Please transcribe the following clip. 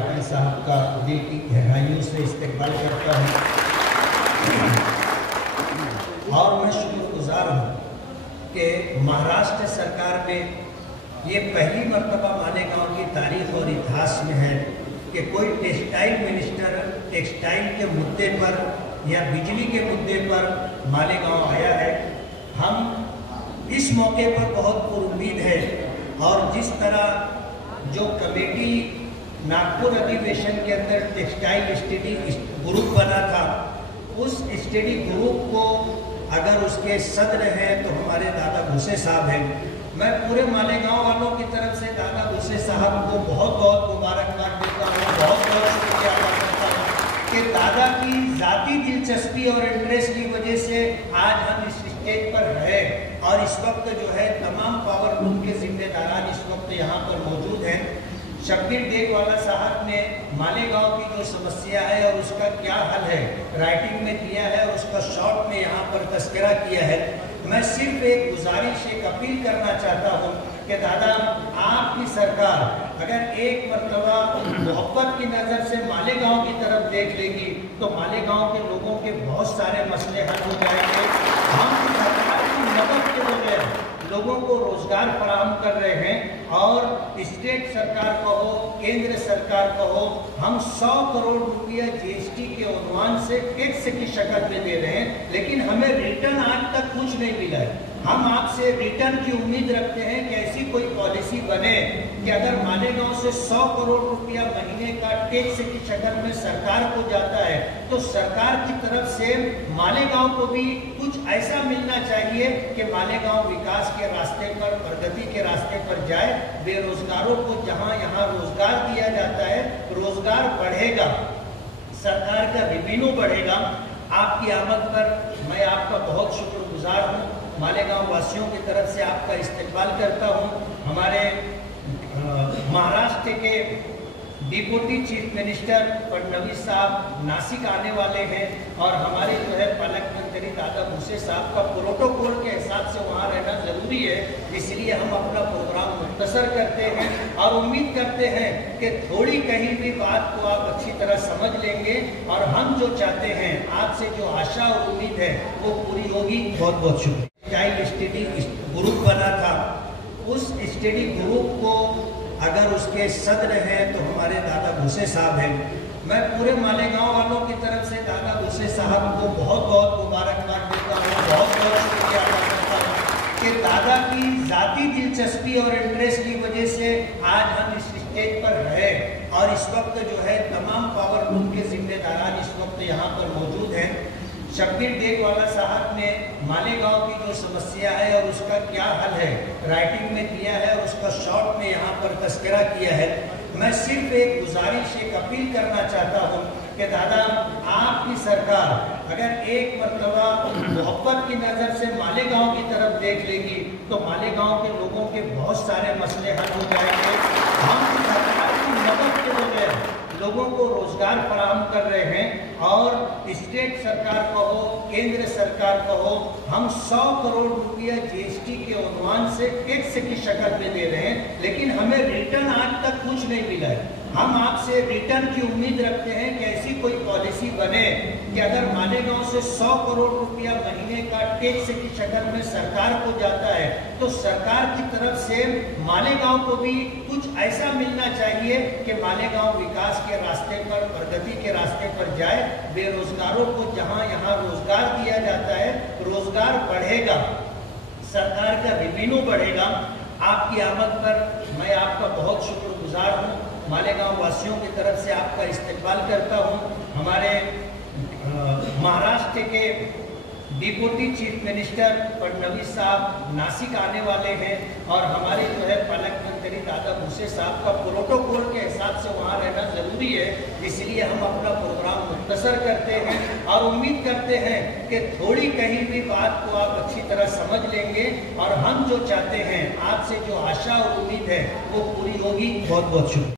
पाटिल साहब का दिल की गहराइयों से इस्तकबाल करता हूँ और मैं शुक्रगुजार हूँ कि महाराष्ट्र सरकार ने ये पहली मर्तबा मालेगांव की तारीख और इतिहास में है कि कोई टेक्सटाइल मिनिस्टर टेक्सटाइल के मुद्दे पर या बिजली के मुद्दे पर मालेगांव आया है। हम इस मौके पर बहुत पुरुम्मीद है और जिस तरह जो कमेटी नागपुर अधिवेशन के अंदर टेक्सटाइल स्टडी ग्रुप बना था, उस स्टडी ग्रुप को अगर उसके सदर हैं तो हमारे दादा भूसे साहब हैं। मैं पूरे मालेगांव वालों की तरफ से दादा भूसे साहब को बहुत बहुत मुबारकबाद देता हूँ, बहुत बहुत शुक्रिया अदा करता हूँ कि दादा की ज़ाती दिलचस्पी और इंटरेस्ट की वजह से आज हम इस स्टेज पर हैं और इस वक्त जो है तमाम पावर ग्रुप के जिम्मेदारान इस वक्त यहाँ पर मौजूद हैं। शब्बीर देगवाला साहब ने मालेगांव की जो समस्या है और उसका क्या हल है राइटिंग में किया है और उसका शॉर्ट में यहाँ पर तस्करा किया है। मैं सिर्फ एक गुजारिश, एक अपील करना चाहता हूँ कि दादा आपकी सरकार अगर एक मरतबा मोहब्बत की नज़र से मालेगांव की तरफ देख लेगी तो मालेगांव के लोगों के बहुत सारे मसले हल हो जाएंगे। हम सरकार की मदद के बगैर लोगों को रोजगार फराहम कर रहे हैं और स्टेट सरकार को हो, केंद्र सरकार को हो, हम 100 करोड़ रुपया जीएसटी के उन्वान से टैक्स की शक्ल में दे रहे हैं, लेकिन हमें रिटर्न आज तक कुछ नहीं मिला है। हम आपसे रिटर्न की उम्मीद रखते हैं कि ऐसी कोई पॉलिसी बने कि अगर मालेगांव से 100 करोड़ रुपया महीने का टैक्स की शक्ल में सरकार को जाता है तो सरकार की तरफ से मालेगांव को भी कुछ ऐसा मिलना चाहिए कि मालेगांव विकास के रास्ते पर, प्रगति के रास्ते पर जाए। बेरोजगारों को जहां यहाँ रोजगार दिया जाता है, रोजगार बढ़ेगा, सरकार का रेवेन्यू बढ़ेगा। आपकी आमद पर मैं आपका बहुत शुक्रगुजार हूँ। मालेगांव वासियों की तरफ से आपका इस्तकबाल करता हूँ। हमारे महाराष्ट्र के डिप्टी चीफ मिनिस्टर फडणवीस साहब नासिक आने वाले हैं और हमारे जो है पालक मंत्री दादा भूसे साहब का प्रोटोकॉल के हिसाब से वहाँ रहना जरूरी है, इसलिए हम अपना प्रोग्राम मुख्तसर करते हैं और उम्मीद करते हैं कि थोड़ी कहीं भी बात को आप अच्छी तरह समझ लेंगे और हम जो चाहते हैं आपसे जो आशा और उम्मीद है वो पूरी होगी। बहुत बहुत शुक्रिया। स्टडी ग्रुप बना था, उस स्टडी ग्रुप को अगर उसके सदर हैं तो हमारे दादा भूसे साहब हैं। मैं पूरे मालेगांव वालों की तरफ से दादा भूसे साहब को बहुत बहुत मुबारकबाद देता हूँ, बहुत बहुत शुक्रिया अदा करता हूँ कि दादा की ज़ाती दिलचस्पी और इंटरेस्ट की वजह से आज हम इस स्टेज पर हैं और इस वक्त जो है तमाम पावर ग्रुप के जिम्मेदारान इस वक्त यहाँ पर मौजूद हैं। शब्बीर देगवाला साहब ने मालेगांव की जो समस्या है और उसका क्या हल है राइटिंग में किया है और उसका शॉर्ट में यहाँ पर तस्करा किया है। मैं सिर्फ एक गुजारिश, एक अपील करना चाहता हूँ कि दादा आपकी सरकार अगर एक मरतबा मोहब्बत की नज़र से मालेगांव की तरफ देख लेगी तो मालेगांव के लोगों के बहुत सारे मसले हल हो जाएंगे। हम सरकार की मदद के बगैर लोगों को रोजगार फराहम कर रहे हैं और स्टेट सरकार को हो, केंद्र सरकार को हो, हम 100 करोड़ रुपया जीएसटी के उन्वान से टैक्स की शक्ल में दे रहे हैं, लेकिन हमें रिटर्न आज तक कुछ नहीं मिला है। हम आपसे रिटर्न की उम्मीद रखते हैं कि ऐसी कोई पॉलिसी बने कि अगर मालेगांव से 100 करोड़ रुपया महीने का टैक्स की शक्ल में सरकार को जाता है तो सरकार की तरफ से मालेगांव को भी कुछ ऐसा मिलना चाहिए कि मालेगांव विकास के रास्ते पर, प्रगति के रास्ते पर जाए। बेरोजगारों को जहां यहाँ रोजगार दिया जाता है, रोजगार बढ़ेगा, सरकार का रेवेन्यू बढ़ेगा। आपकी आमद पर मैं आपका बहुत शुक्रगुजार हूँ। मालेगांव वासियों की तरफ से आपका इस्तकबाल करता हूँ। हमारे महाराष्ट्र के डिप्टी चीफ मिनिस्टर फडणवीस साहब नासिक आने वाले हैं और हमारे जो है पालक मंत्री दादा भूसे साहब का प्रोटोकॉल के हिसाब से वहाँ रहना जरूरी है, इसलिए हम अपना प्रोग्राम मुख्तसर करते हैं और उम्मीद करते हैं कि थोड़ी कहीं भी बात को आप अच्छी तरह समझ लेंगे और हम जो चाहते हैं आपसे जो आशा और उम्मीद है वो पूरी होगी। बहुत बहुत शुक्रिया।